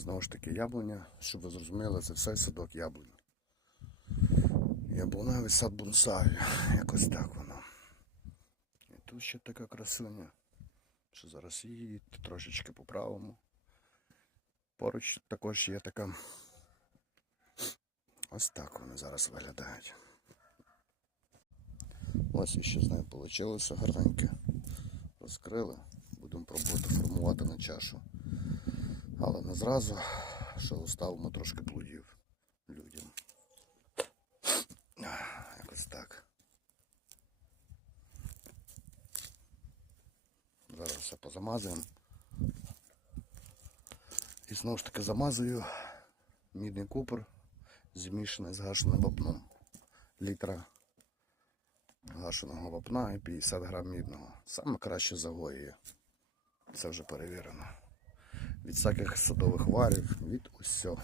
Знову ж таки, яблуня, щоб ви зрозуміли, це все садок яблунь. Яблуневий сад бонсай. Якось так воно. І тут ще така красуня. Що зараз її трошечки поправимо. Поруч також є така. Ось так вони зараз виглядають. Ось і що з нею вийшло гарненьке. Розкрили. Будемо пробувати формувати на чашу. Але не зразу, що оставимо трошки плодів людям. Якось так. Зараз все позамазуємо. І знову ж таки замазую мідний купор змішаний з гашеним вапном. Літра гашеного вапна і 50 грам мідного. Саме краще загоює. Це вже перевірено. Від всяких садових варів, від усього.